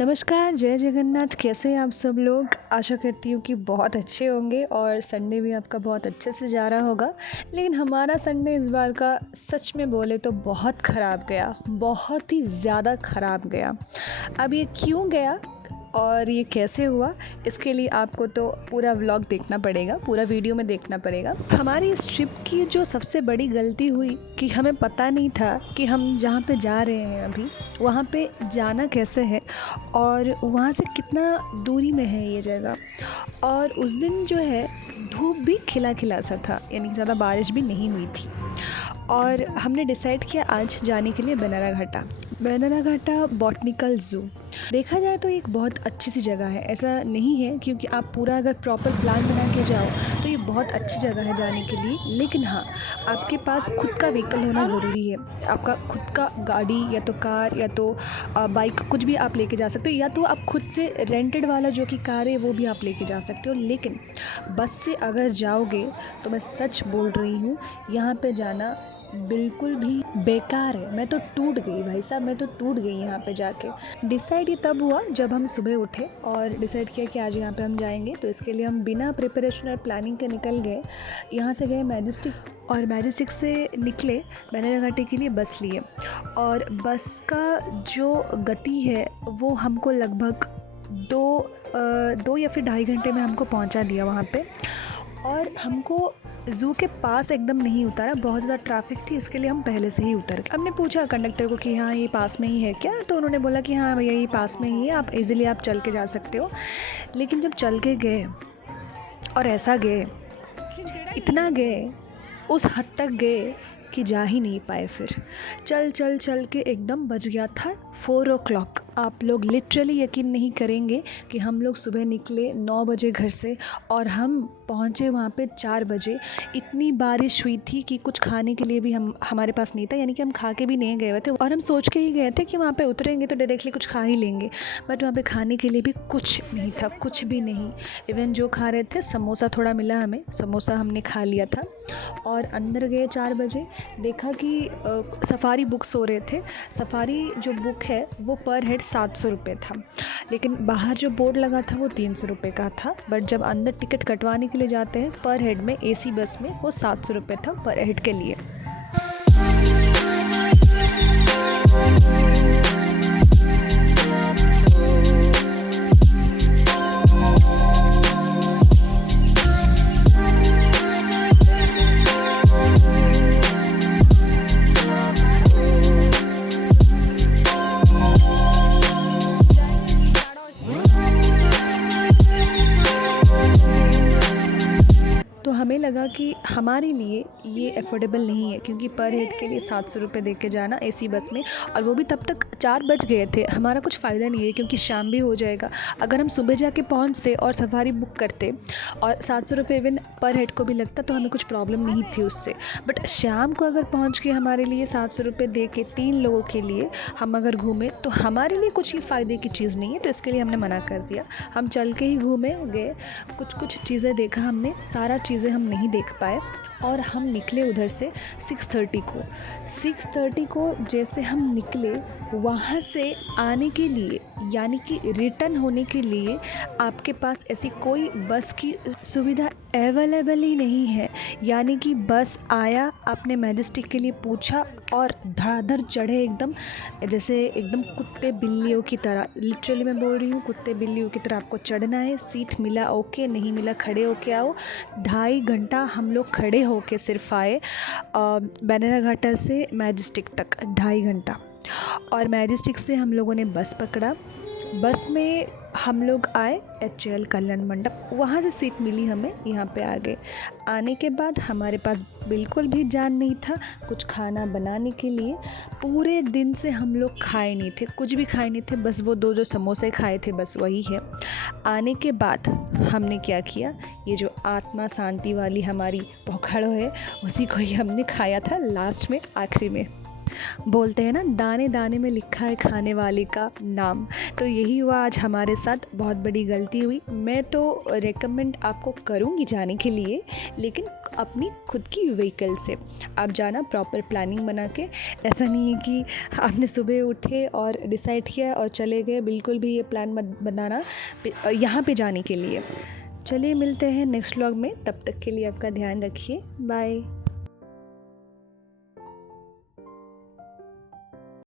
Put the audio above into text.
नमस्कार, जय जगन्नाथ। कैसे हैं आप सब लोग? आशा करती हूँ कि बहुत अच्छे होंगे और संडे भी आपका बहुत अच्छे से जा रहा होगा। लेकिन हमारा संडे इस बार का सच में बोले तो बहुत ख़राब गया, बहुत ही ज़्यादा ख़राब गया। अब ये क्यों गया और ये कैसे हुआ, इसके लिए आपको तो पूरा व्लॉग देखना पड़ेगा, पूरा वीडियो में देखना पड़ेगा। हमारी इस ट्रिप की जो सबसे बड़ी गलती हुई कि हमें पता नहीं था कि हम जहाँ पे जा रहे हैं अभी वहाँ पे जाना कैसे है और वहाँ से कितना दूरी में है ये जगह। और उस दिन जो है धूप भी खिला खिला सा था, यानी कि ज़्यादा बारिश भी नहीं हुई थी। और हमने डिसाइड किया आज जाने के लिए बनाना घाटा बॉटनिकल ज़ू। देखा जाए तो एक बहुत अच्छी सी जगह है, ऐसा नहीं है, क्योंकि आप पूरा अगर प्रॉपर प्लान बना के जाओ तो ये बहुत अच्छी जगह है जाने के लिए। लेकिन हाँ, आपके पास खुद का व्हीकल होना ज़रूरी है। आपका खुद का गाड़ी या तो कार या तो बाइक, कुछ भी आप लेके जा सकते हो, या तो आप खुद से रेंटेड वाला जो कि कार है वो भी आप लेके जा सकते हो। लेकिन बस से अगर जाओगे तो मैं सच बोल रही हूँ, यहाँ पे जाना बिल्कुल भी बेकार है। मैं तो टूट गई भाई साहब, मैं तो टूट गई यहाँ पे जाके। डिसाइड ये तब हुआ जब हम सुबह उठे और डिसाइड किया कि आज यहाँ पे हम जाएंगे। तो इसके लिए हम बिना प्रिपरेशन और प्लानिंग के निकल गए। यहाँ से गए मैजेस्टिक और मैजेस्टिक से निकले बनाना घाटी के लिए बस लिए। और बस का जो गति है वो हमको लगभग दो या फिर 2.5 घंटे में हमको पहुँचा दिया वहाँ पे। और हमको ज़ू के पास एकदम नहीं उतारा, बहुत ज़्यादा ट्रैफिक थी, इसके लिए हम पहले से ही उतर गए। हमने पूछा कंडक्टर को कि हाँ ये पास में ही है क्या, तो उन्होंने बोला कि हाँ भैया ये पास में ही है, आप इजीली आप चल के जा सकते हो। लेकिन जब चल के गए और ऐसा गए, इतना गए, उस हद तक गए कि जा ही नहीं पाए। फिर चल के एकदम बज गया था 4 o'clock। आप लोग लिटरली यकीन नहीं करेंगे कि हम लोग सुबह निकले 9 बजे घर से और हम पहुँचे वहाँ पे 4 बजे। इतनी बारिश हुई थी कि कुछ खाने के लिए भी हमारे पास नहीं था, यानी कि हम खा के भी नहीं गए हुए थे। और हम सोच के ही गए थे कि वहाँ पे उतरेंगे तो डायरेक्टली कुछ खा ही लेंगे, बट वहाँ पे खाने के लिए भी कुछ नहीं था, कुछ भी नहीं। इवन जो खा रहे थे समोसा थोड़ा मिला हमें, समोसा हमने खा लिया था। और अंदर गए 4 बजे, देखा कि सफारी बुक्स हो रहे थे। सफारी जो बुक है वो पर हेड 700 रुपये था, लेकिन बाहर जो बोर्ड लगा था वो 300 रुपये का था। बट जब अंदर टिकट कटवाने के लिए जाते हैं पर हेड में, एसी बस में, वो 700 रुपये था पर हेड के लिए। तो हमें लगा कि हमारे लिए ये अफोर्डेबल नहीं है, क्योंकि पर हेड के लिए 700 रुपये दे के जाना एसी बस में, और वो भी तब तक 4 बज गए थे। हमारा कुछ फ़ायदा नहीं है क्योंकि शाम भी हो जाएगा। अगर हम सुबह जाके पहुंचते और सफारी बुक करते और 700 रुपये इवन पर हेड को भी लगता तो हमें कुछ प्रॉब्लम नहीं थी उससे। बट शाम को अगर पहुँच के हमारे लिए 700 रुपये दे के 3 लोगों के लिए हम अगर घूमें तो हमारे लिए कुछ ही फ़ायदे की चीज़ नहीं है। तो इसके लिए हमने मना कर दिया। हम चल के ही घूमे गए, कुछ चीज़ें देखा हमने, सारा चीज़ें हम नहीं देख पाए। और हम निकले उधर से 6:30 को जैसे हम निकले, वहाँ से आने के लिए यानी कि रिटर्न होने के लिए आपके पास ऐसी कोई बस की सुविधा अवेलेबल ही नहीं है। यानी कि बस आया, आपने मैजेस्टिक के लिए पूछा और धड़ाधड़ चढ़े एकदम, जैसे एकदम कुत्ते बिल्लियों की तरह। लिटरली मैं बोल रही हूँ, कुत्ते बिल्लियों की तरह आपको चढ़ना है। सीट मिला ओके, नहीं मिला खड़े होके आओ। 2.5 घंटा हम लोग खड़े होके सिर्फ आए बनाना घाटा से मैजेस्टिक तक, 2.5 घंटा। और मैजेस्टिक से हम लोगों ने बस पकड़ा। बस में हम लोग आए HL कल्याण मंडप, वहाँ से सीट मिली हमें, यहाँ पे आ गए। आने के बाद हमारे पास बिल्कुल भी जान नहीं था कुछ खाना बनाने के लिए। पूरे दिन से हम लोग खाए नहीं थे, कुछ भी खाए नहीं थे, बस वो 2 जो समोसे खाए थे बस वही है। आने के बाद हमने क्या किया, ये जो आत्मा शांति वाली हमारी पोखड़ो है उसी को ही हमने खाया था लास्ट में, आखिरी में। बोलते हैं ना, दाने दाने में लिखा है खाने वाले का नाम। तो यही हुआ आज हमारे साथ, बहुत बड़ी गलती हुई। मैं तो रेकमेंड आपको करूँगी जाने के लिए, लेकिन अपनी खुद की व्हीकल से आप जाना, प्रॉपर प्लानिंग बना के। ऐसा नहीं है कि आपने सुबह उठे और डिसाइड किया और चले गए, बिल्कुल भी ये प्लान मत बनाना यहाँ पे जाने के लिए। चलिए मिलते हैं नेक्स्ट व्लॉग में, तब तक के लिए आपका ध्यान रखिए, बाय।